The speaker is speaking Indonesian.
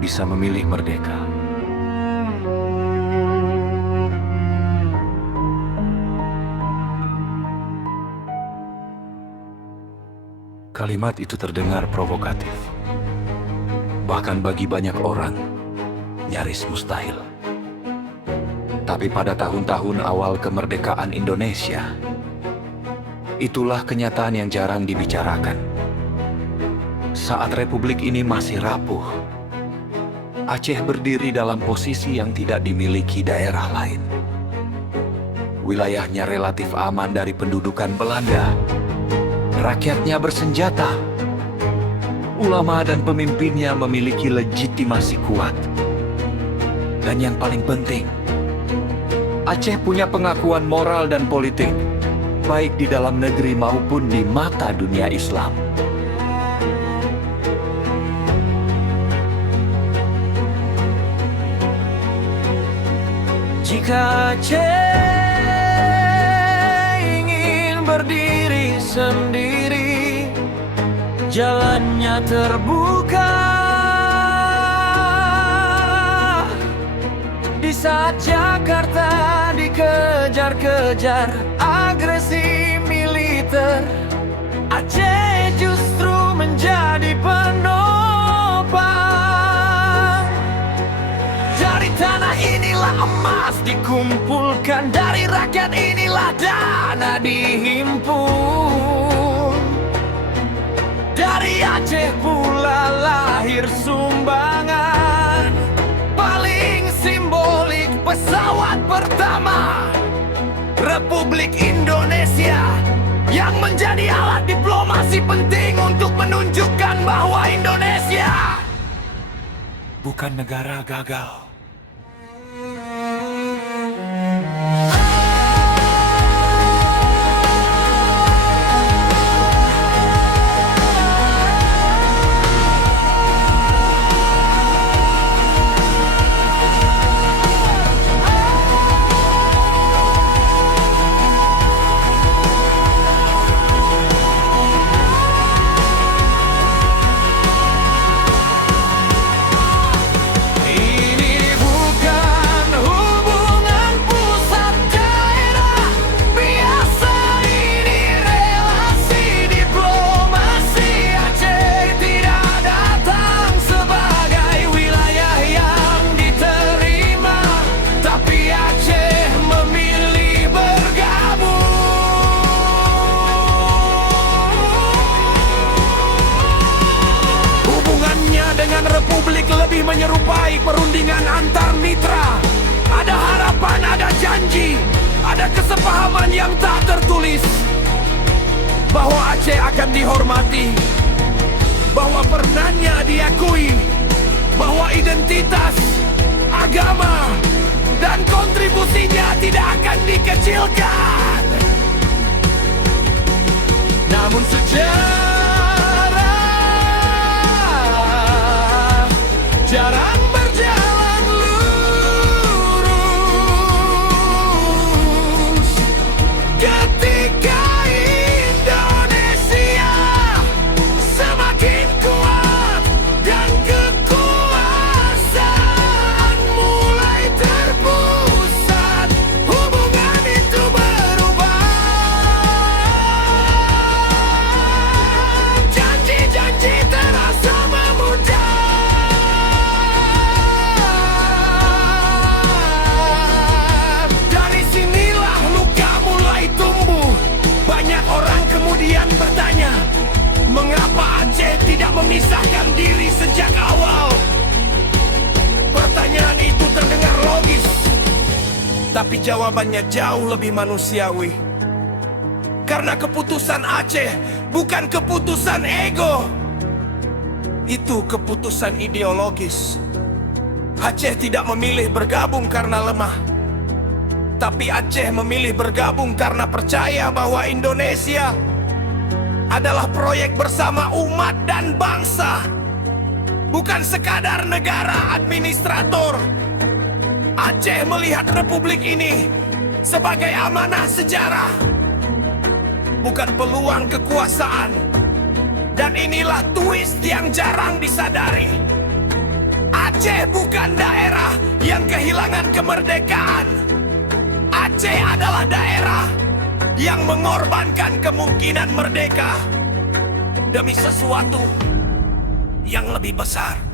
bisa memilih merdeka. Kalimat itu terdengar provokatif. Bahkan bagi banyak orang, nyaris mustahil. Tapi pada tahun-tahun awal kemerdekaan Indonesia, itulah kenyataan yang jarang dibicarakan. Saat republik ini masih rapuh, Aceh berdiri dalam posisi yang tidak dimiliki daerah lain. Wilayahnya relatif aman dari pendudukan Belanda. Rakyatnya bersenjata. Ulama dan pemimpinnya memiliki legitimasi kuat. Dan yang paling penting, Aceh punya pengakuan moral dan politik, baik di dalam negeri maupun di mata dunia Islam. Jika Aceh ingin berdiri sendiri, jalannya terbuka. Di saat Jakarta dikejar-kejar agresi militer, Aceh justru menjadi penopang. Dari tanah inilah emas dikumpulkan, dari rakyat inilah dana dihimpun. Dari Aceh pula lahir sumbangan paling simbolik, pesawat pertama Republik Indonesia, yang menjadi alat diplomasi penting untuk menunjukkan bahwa Indonesia bukan negara gagal. Republik lebih menyerupai perundingan antar mitra. Ada harapan, ada janji, ada kesepahaman yang tak tertulis, bahwa Aceh akan dihormati, bahwa pernahnya diakui, bahwa identitas, agama, dan kontribusinya tidak akan dikecilkan. Namun jarang berjalan lurus ketika Indonesia semakin kuat dan kekuasaan mulai terpusat. Hubungan itu berubah, janji-janji terasa memudar. Kemudian bertanya, mengapa Aceh tidak memisahkan diri sejak awal? Pertanyaan itu terdengar logis, tapi jawabannya jauh lebih manusiawi. Karena keputusan Aceh bukan keputusan ego, itu keputusan ideologis. Aceh tidak memilih bergabung karena lemah, tapi Aceh memilih bergabung karena percaya bahwa Indonesia adalah proyek bersama umat dan bangsa, bukan sekadar negara administrator. Aceh melihat republik ini sebagai amanah sejarah, bukan peluang kekuasaan. Dan inilah twist yang jarang disadari. Aceh Aceh bukan daerah yang kehilangan kemerdekaan. Aceh adalah daerah yang mengorbankan kemungkinan merdeka demi sesuatu yang lebih besar.